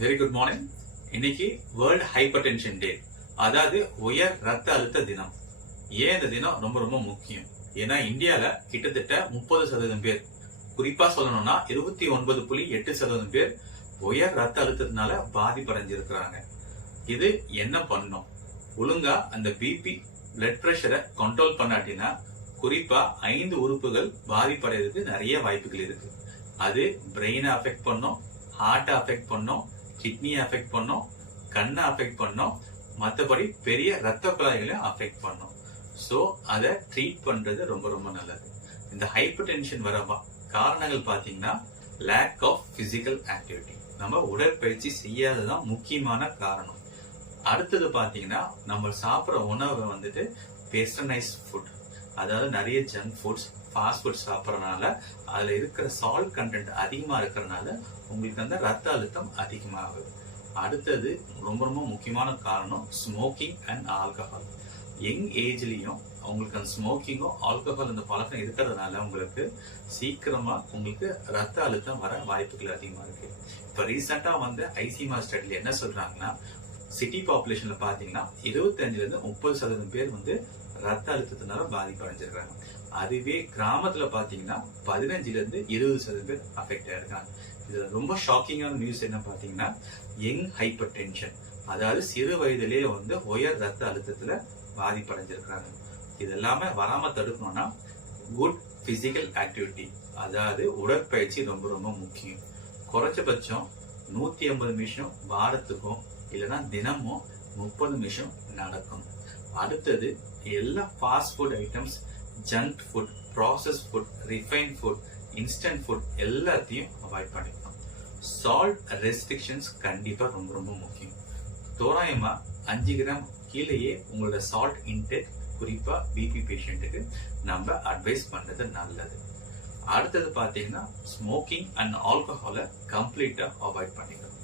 Very good morning இன்னைக்கு world hypertension day அதாவது உயர் ரத்த அழுத்த தினம். ஏன் இந்த தினம் ரொம்ப ரொம்ப முக்கியம்? ஏன்னா இந்தியால கிட்டத்தட்ட முப்பது சதவீதம் பேர் குறிப்பா சொல்லணும்னா இருபத்தி ஒன்பது புள்ளி எட்டு சதவீதம் பேர் உயர் ரத்த அழுத்தத்தினால பாதிப்படைஞ்சிருக்கிறாங்க. இது என்ன பண்ணும்? ஒழுங்கா அந்த பிபி பிளட் பிரஷரை கண்ட்ரோல் பண்ணாட்டினா குறிப்பா ஐந்து உறுப்புகள் பாதிப்படைறதுக்கு நிறைய வாய்ப்புகள் இருக்கு. அது பிரெயினை அஃபெக்ட் பண்ணும் ஹார்ட்டை அஃபெக்ட் பண்ணும் கிட்னியை அஃபெக்ட் பண்ணும் கண்ணை அஃபெக்ட் பண்ணும் மற்றபடி பெரிய ரத்த குழாய்களையும் அஃபெக்ட் பண்ணும். ஸோ அதை ட்ரீட் பண்ணுறது ரொம்ப ரொம்ப நல்லது. இந்த ஹைப்பர் டென்ஷன் வர காரணங்கள் பார்த்தீங்கன்னா லேக் ஆஃப் ஃபிசிக்கல் ஆக்டிவிட்டி நம்ம உடற்பயிற்சி செய்யாதது தான் முக்கியமான காரணம். அடுத்தது பார்த்தீங்கன்னா நம்ம சாப்பிட்ற உணவை வந்துட்டு வெஸ்டர்னைஸ் ஃபுட் அதாவது நிறைய ஜங்க் ஃபுட்ஸ் ஃபாஸ்ட் ஃபுட் சாப்பிட்றதுனால அதில் இருக்கிற சால்ட் கண்டென்ட் அதிகமாக இருக்கிறனால உங்களுக்கு அந்த ரத்த அழுத்தம் அதிகமாகுது. அடுத்தது ரொம்ப ரொம்ப முக்கியமான காரணம் ஸ்மோக்கிங் அண்ட் ஆல்கஹால் யங் ஏஜ்லேயும் உங்களுக்கு அந்த ஸ்மோக்கிங்கும் ஆல்கஹால் அந்த பழக்கம் இருக்கிறதுனால உங்களுக்கு சீக்கிரமா உங்களுக்கு ரத்த அழுத்தம் வர வாய்ப்புகள் அதிகமாக இருக்கு. இப்போ ரீசெண்டாக வந்து ஐசிமா ஸ்டடியில் என்ன சொல்றாங்கன்னா சிட்டி பாப்புலேஷன்ல பார்த்தீங்கன்னா இருபத்தஞ்சிலேருந்து முப்பது சதவீதம் பேர் வந்து ரத்த அழுத்தத்தினால பாதிப்பு அடைஞ்சிருக்காங்க. அதுவே கிராமத்துல பாத்தீங்கன்னா பதினஞ்சுல இருந்து இருபது சதவீதம் பேர் அஃபெக்ட் ஆயிருக்காங்க. இதுல ரொம்ப ஷாக்கிங்கான நியூஸ் என்ன பாத்தீங்கன்னா யங் ஹைப்பர் டென்ஷன் அதாவது சிறு வயதிலேயே வந்து உயர் ரத்த அழுத்தத்துல பாதிப்படைஞ்சிருக்கிறாங்க இது எல்லாமே வராம தடுக்கணும்னா குட் பிசிக்கல் ஆக்டிவிட்டி அதாவது உடற்பயிற்சி ரொம்ப ரொம்ப முக்கியம். குறைஞ்சபட்சம் நூத்தி ஐம்பது நிமிஷம் வாரத்துக்கும் இல்லைன்னா தினமும் முப்பது நிமிஷம் நடக்கணும் அடுத்தது எல்லா fast food items junk food process food refine food instant food எல்லாத்தையும் அவாய்ட் பண்ணிக்கலாம் சால்ட் ரெஸ்ட்ரிக்ஷன்ஸ் கண்டிப்பாக ரொம்ப ரொம்ப முக்கியம். தோராயமாக அஞ்சு கிராம் கீழேயே உங்களோட சால்ட் இன்டேக் குறிப்பாக பிபி பேஷண்ட்டுக்கு நம்ம அட்வைஸ் பண்ணுறது நல்லது. அடுத்தது பார்த்தீங்கன்னா ஸ்மோக்கிங் அண்ட் ஆல்கஹாலை கம்ப்ளீட்டாக அவாய்ட் பண்ணிக்கணும்.